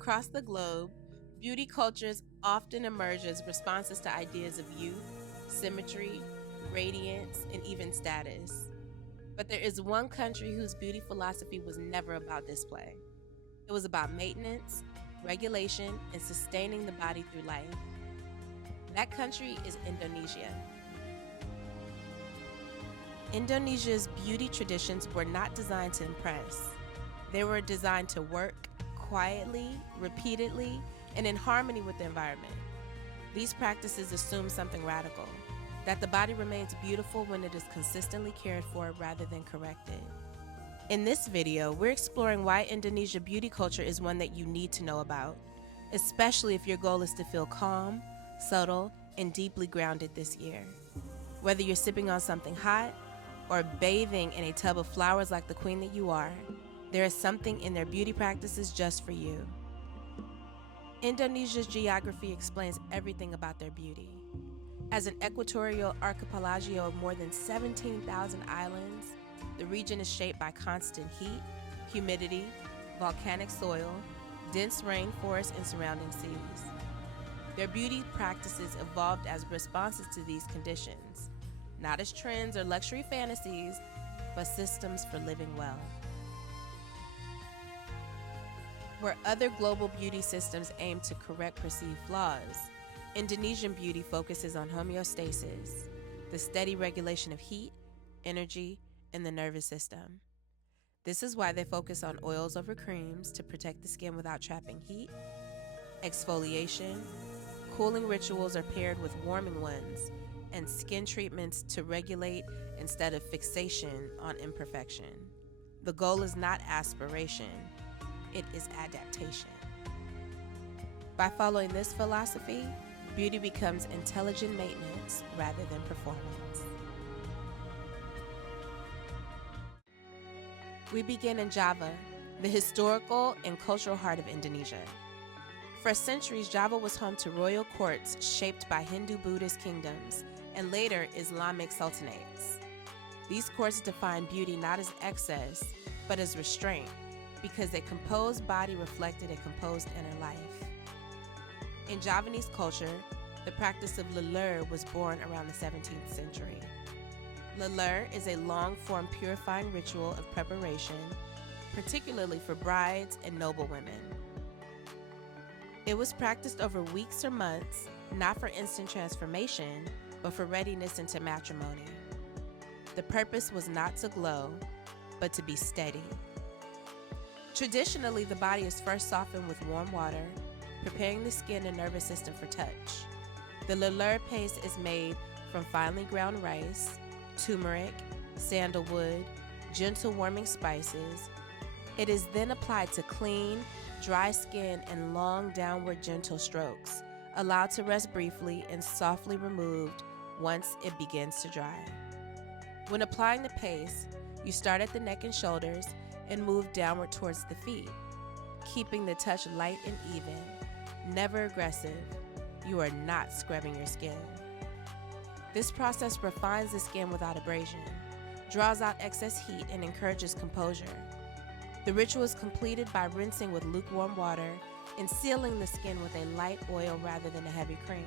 Across the globe, beauty cultures often emerge as responses to ideas of youth, symmetry, radiance, and even status. But there is one country whose beauty philosophy was never about display. It was about maintenance, regulation, and sustaining the body through life. That country is Indonesia. Indonesia's beauty traditions were not designed to impress. They were designed to work quietly, repeatedly, and in harmony with the environment. These practices assume something radical, that the body remains beautiful when it is consistently cared for rather than corrected. In this video, we're exploring why Indonesia beauty culture is one that you need to know about, especially if your goal is to feel calm, subtle, and deeply grounded this year. Whether you're sipping on something hot or bathing in a tub of flowers like the queen that you are, there is something in their beauty practices just for you. Indonesia's geography explains everything about their beauty. As an equatorial archipelago of more than 17,000 islands, the region is shaped by constant heat, humidity, volcanic soil, dense rainforests, and surrounding seas. Their beauty practices evolved as responses to these conditions, not as trends or luxury fantasies, but systems for living well. Where other global beauty systems aim to correct perceived flaws, Indonesian beauty focuses on homeostasis, the steady regulation of heat, energy, and the nervous system. This is why they focus on oils over creams to protect the skin without trapping heat, exfoliation, cooling rituals are paired with warming ones, and skin treatments to regulate instead of fixation on imperfection. The goal is not aspiration, it is adaptation. By following this philosophy, beauty becomes intelligent maintenance rather than performance. We begin in Java, the historical and cultural heart of Indonesia. For centuries, Java was home to royal courts shaped by Hindu-Buddhist kingdoms and later Islamic sultanates. These courts defined beauty not as excess, but as restraint, because a composed body reflected a composed inner life. In Javanese culture, the practice of lelur was born around the 17th century. Lelur is a long-form purifying ritual of preparation, particularly for brides and noble women. It was practiced over weeks or months, not for instant transformation, but for readiness into matrimony. The purpose was not to glow, but to be steady. Traditionally, the body is first softened with warm water, preparing the skin and nervous system for touch. The lelur paste is made from finely ground rice, turmeric, sandalwood, gentle warming spices. It is then applied to clean, dry skin in long downward gentle strokes, allowed to rest briefly and softly removed once it begins to dry. When applying the paste, you start at the neck and shoulders and move downward towards the feet, keeping the touch light and even, never aggressive. You are not scrubbing your skin. This process refines the skin without abrasion, draws out excess heat, and encourages composure. The ritual is completed by rinsing with lukewarm water and sealing the skin with a light oil rather than a heavy cream.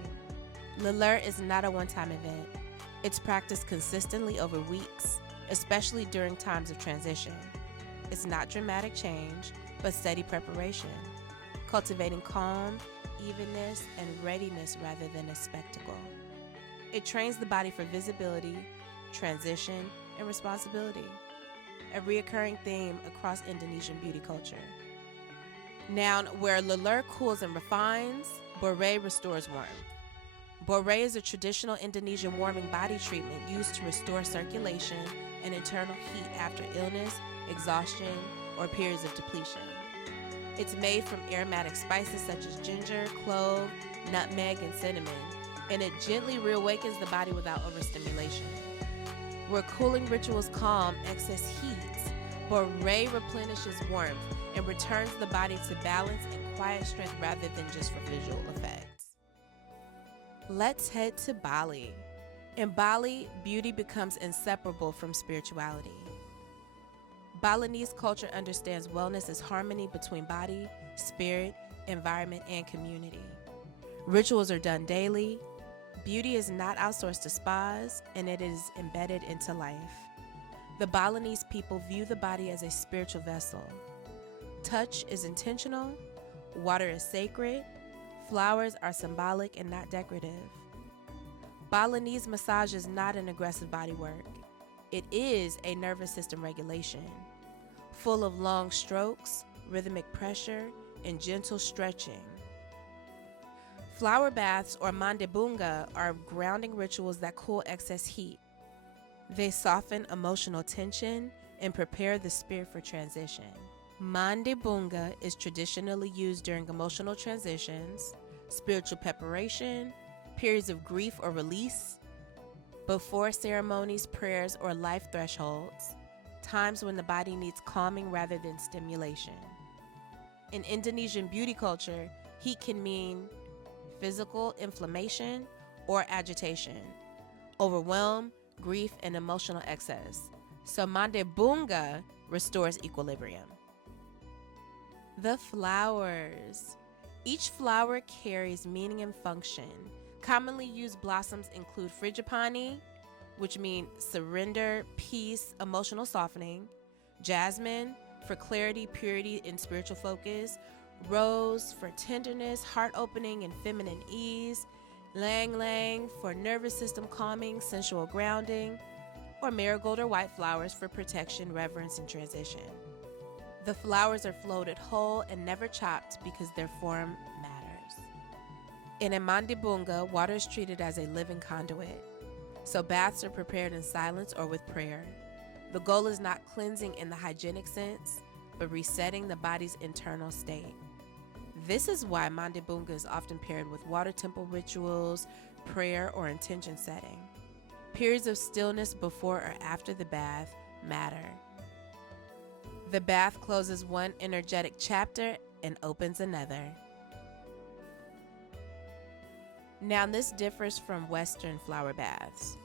Lelur is not a one-time event. It's practiced consistently over weeks, especially during times of transition. It's not dramatic change, but steady preparation, cultivating calm, evenness, and readiness rather than a spectacle. It trains the body for visibility, transition, and responsibility, a recurring theme across Indonesian beauty culture. Now, where lelur cools and refines, bore restores warmth. Bore is a traditional Indonesian warming body treatment used to restore circulation and internal heat after illness, exhaustion, or periods of depletion. It's made from aromatic spices such as ginger, clove, nutmeg, and cinnamon, and it gently reawakens the body without overstimulation. Where cooling rituals calm excess heat, bore replenishes warmth and returns the body to balance and quiet strength rather than just for visual effects. Let's head to Bali. In Bali, beauty becomes inseparable from spirituality. Balinese culture understands wellness as harmony between body, spirit, environment, and community. Rituals are done daily. Beauty is not outsourced to spas, and it is embedded into life. The Balinese people view the body as a spiritual vessel. Touch is intentional, water is sacred, flowers are symbolic and not decorative. Balinese massage is not an aggressive body work. It is a nervous system regulation, full of long strokes, rhythmic pressure, and gentle stretching. Flower baths or mandibunga are grounding rituals that cool excess heat. They soften emotional tension and prepare the spirit for transition. Mandibunga is traditionally used during emotional transitions, spiritual preparation, periods of grief or release, before ceremonies, prayers, or life thresholds, times when the body needs calming rather than stimulation. In Indonesian beauty culture, heat can mean physical inflammation or agitation, overwhelm, grief, and emotional excess. So mandibunga restores equilibrium. The flowers. Each flower carries meaning and function. Commonly used blossoms include frangipani, which means surrender, peace, emotional softening; jasmine, for clarity, purity, and spiritual focus; rose, for tenderness, heart opening, and feminine ease; lang lang, for nervous system calming, sensual grounding; or marigold or white flowers for protection, reverence, and transition. The flowers are floated whole and never chopped because their form matters. In a mandibunga, water is treated as a living conduit, so baths are prepared in silence or with prayer. The goal is not cleansing in the hygienic sense, but resetting the body's internal state. This is why mandibunga is often paired with water temple rituals, prayer, or intention setting. Periods of stillness before or after the bath matter. The bath closes one energetic chapter and opens another. Now, this differs from Western flower baths.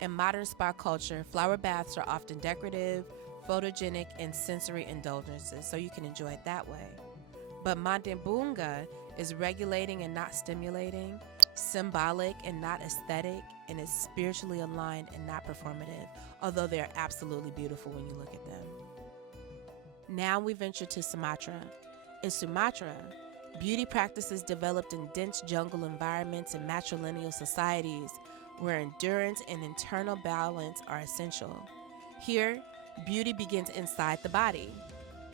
In modern spa culture, flower baths are often decorative, photogenic, and sensory indulgences, so you can enjoy it that way. But mandibunga is regulating and not stimulating, symbolic and not aesthetic, and is spiritually aligned and not performative, although they are absolutely beautiful when you look at them. Now we venture to Sumatra. In Sumatra, beauty practices developed in dense jungle environments and matrilineal societies where endurance and internal balance are essential. Here, beauty begins inside the body.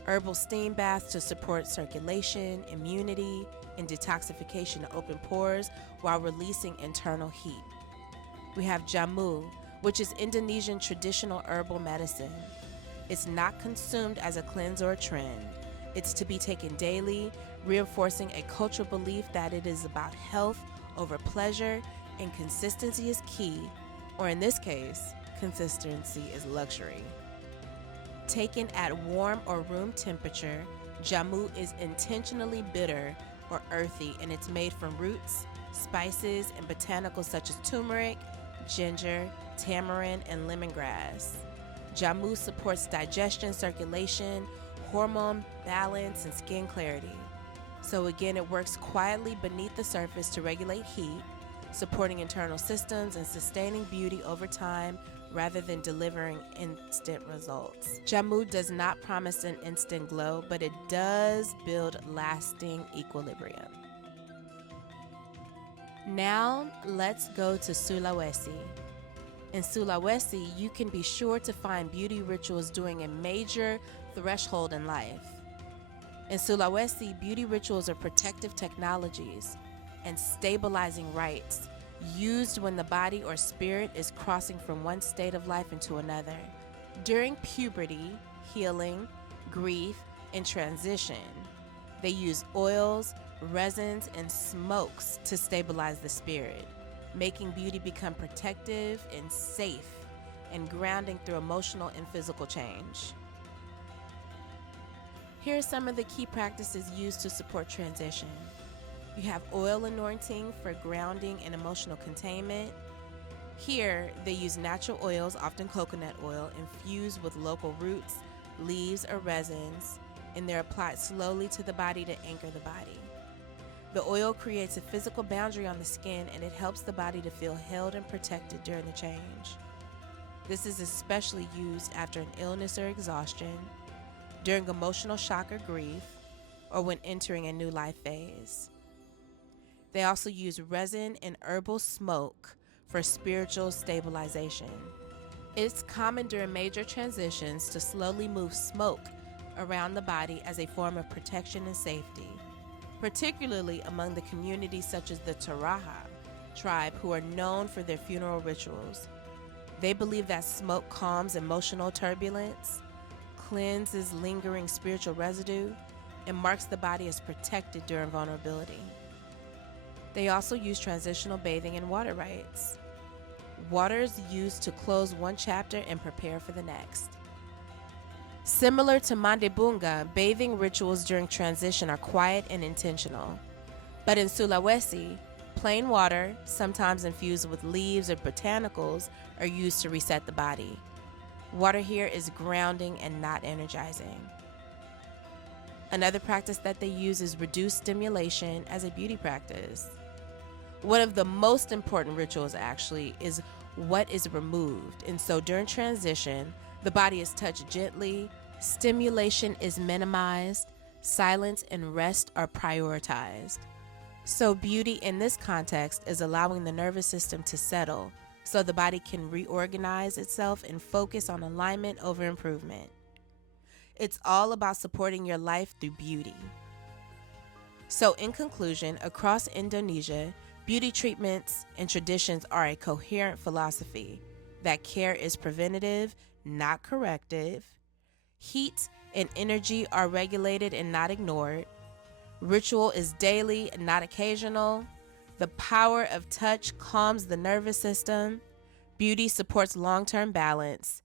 Herbal steam baths to support circulation, immunity, and detoxification to open pores while releasing internal heat. We have jamu, which is Indonesian traditional herbal medicine. It's not consumed as a cleanse or a trend. It's to be taken daily, reinforcing a cultural belief that it is about health over pleasure and consistency is key, or in this case, consistency is luxury. Taken at warm or room temperature, jamu is intentionally bitter or earthy, and it's made from roots, spices, and botanicals such as turmeric, ginger, tamarind, and lemongrass. Jamu supports digestion, circulation, hormone balance, and skin clarity. So again, it works quietly beneath the surface to regulate heat, supporting internal systems and sustaining beauty over time rather than delivering instant results. Jamu does not promise an instant glow, but it does build lasting equilibrium. Now, let's go to Sulawesi. In Sulawesi, you can be sure to find beauty rituals during a major threshold in life. In Sulawesi, beauty rituals are protective technologies and stabilizing rites used when the body or spirit is crossing from one state of life into another. During puberty, healing, grief, and transition, they use oils, resins, and smokes to stabilize the spirit, making beauty become protective and safe and grounding through emotional and physical change. Here are some of the key practices used to support transition. You have oil anointing for grounding and emotional containment. Here, they use natural oils, often coconut oil, infused with local roots, leaves, or resins, and they're applied slowly to the body to anchor the body. The oil creates a physical boundary on the skin, and it helps the body to feel held and protected during the change. This is especially used after an illness or exhaustion, during emotional shock or grief, or when entering a new life phase. They also use resin and herbal smoke for spiritual stabilization. It's common during major transitions to slowly move smoke around the body as a form of protection and safety, particularly among the communities such as the Taraha tribe, who are known for their funeral rituals. They believe that smoke calms emotional turbulence, cleanses lingering spiritual residue, and marks the body as protected during vulnerability. They also use transitional bathing and water rites. Water is used to close one chapter and prepare for the next. Similar to Mandibunga, bathing rituals during transition are quiet and intentional. But in Sulawesi, plain water, sometimes infused with leaves or botanicals, are used to reset the body. Water here is grounding and not energizing. Another practice that they use is reduced stimulation as a beauty practice. One of the most important rituals actually is what is removed. And so during transition, the body is touched gently, stimulation is minimized, silence and rest are prioritized. So beauty in this context is allowing the nervous system to settle so the body can reorganize itself and focus on alignment over improvement. It's all about supporting your life through beauty. So in conclusion, across Indonesia, beauty treatments and traditions are a coherent philosophy that care is preventative, not corrective. Heat and energy are regulated and not ignored. Ritual is daily, not occasional. The power of touch calms the nervous system. Beauty supports long-term balance.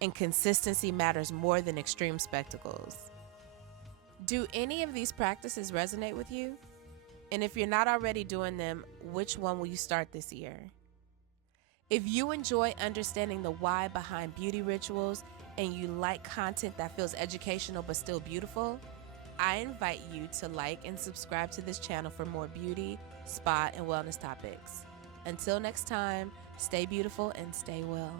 And consistency matters more than extreme spectacles. Do any of these practices resonate with you? And if you're not already doing them, which one will you start this year? If you enjoy understanding the why behind beauty rituals and you like content that feels educational but still beautiful, I invite you to like and subscribe to this channel for more beauty, spa, and wellness topics. Until next time, stay beautiful and stay well.